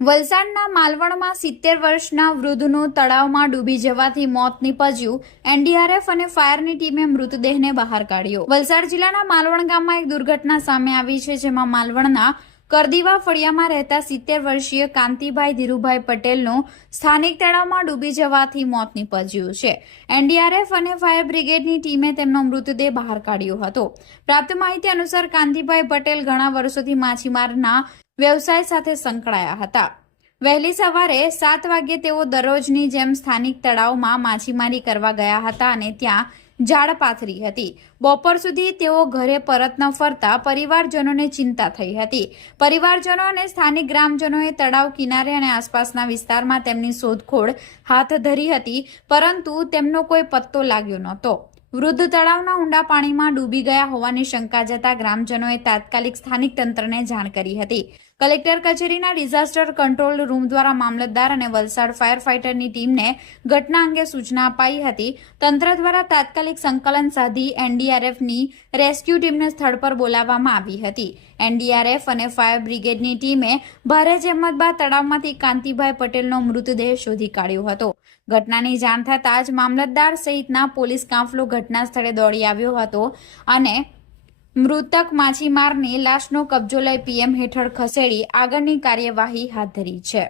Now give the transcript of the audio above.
વલસાડના માલવણમાં 70 વર્ષના વૃદ્ધનું તળાવમાં ડૂબી જવાથી મોત નીપજ્યું। એનડીઆરએફ અને ફાયરની ટીમે મૃતદેહને બહાર કાઢ્યો। વલસાડ જિલ્લાના માલવણ ગામમાં એક દુર્ઘટના સામે આવી છે, જેમાં માલવણના કરદીવા ફળિયામાં રહેતા 70 વર્ષીય કાંતિભાઈ ધીરુભાઈ પટેલનું સ્થાનિક તળાવમાં ડૂબી જવાથી મોત નીપજ્યું છે। એનડીઆરએફ અને ફાયર બ્રિગેડની ટીમે તેમનો મૃતદેહ બહાર કાઢ્યો હતો। પ્રાપ્ત માહિતી અનુસાર કાંતિભાઈ પટેલ ઘણા વર્ષોથી માછીમારના વ્યવસાય સાથે સંકળાયા હતા। વહેલી સવારે 7 વાગ્યે તેઓ દરરોજની જેમ સ્થાનિક તળાવમાં માછીમારી કરવા ગયા હતા અને ત્યાં ઝાડ પાથરી હતી। બપોર સુધી તેઓ ઘરે પરત ન ફરતા પરિવારજનોને ચિંતા થઈ હતી। પરિવારજનો અને સ્થાનિક ગ્રામજનોએ તળાવ કિનારે અને આસપાસના વિસ્તારમાં તેમની શોધખોળ હાથ ધરી હતી, પરંતુ તેમનો કોઈ પત્તો લાગ્યો નહોતો। વૃદ્ધ તળાવના ઊંડા પાણીમાં ડૂબી ગયા હોવાની શંકા જતા ગ્રામજનોએ તાત્કાલિક સ્થાનિક તંત્રને જાણ કરી હતી। કલેક્ટર કચેરીના ડિઝાસ્ટર કંટ્રોલ રૂમ દ્વારા મામલતદાર અને વલસાડ ફાયર ફાઇટરની ટીમને ઘટના અંગે સૂચના અપાઈ હતી। તંત્ર દ્વારા તાત્કાલિક સંકલન સાધી એનડીઆરએફની રેસ્ક્યુ ટીમને સ્થળ પર બોલાવવામાં આવી હતી। એનડીઆરએફ અને ફાયર બ્રિગેડની ટીમે ભારે જહેમત બાદ તળાવમાંથી કાંતિભાઈ પટેલનો મૃતદેહ શોધી કાઢ્યો હતો। ઘટનાની જાણ થતાં જ મામલતદાર સહિતના પોલીસ કાફલો ઘટના સ્થળે દોડી આવ્યો હતો અને મૃતક માછીમારની લાશનો કબજો લઈ પીએમ હેઠળ ખસેડી આગળની કાર્યવાહી હાથ ધરી છે।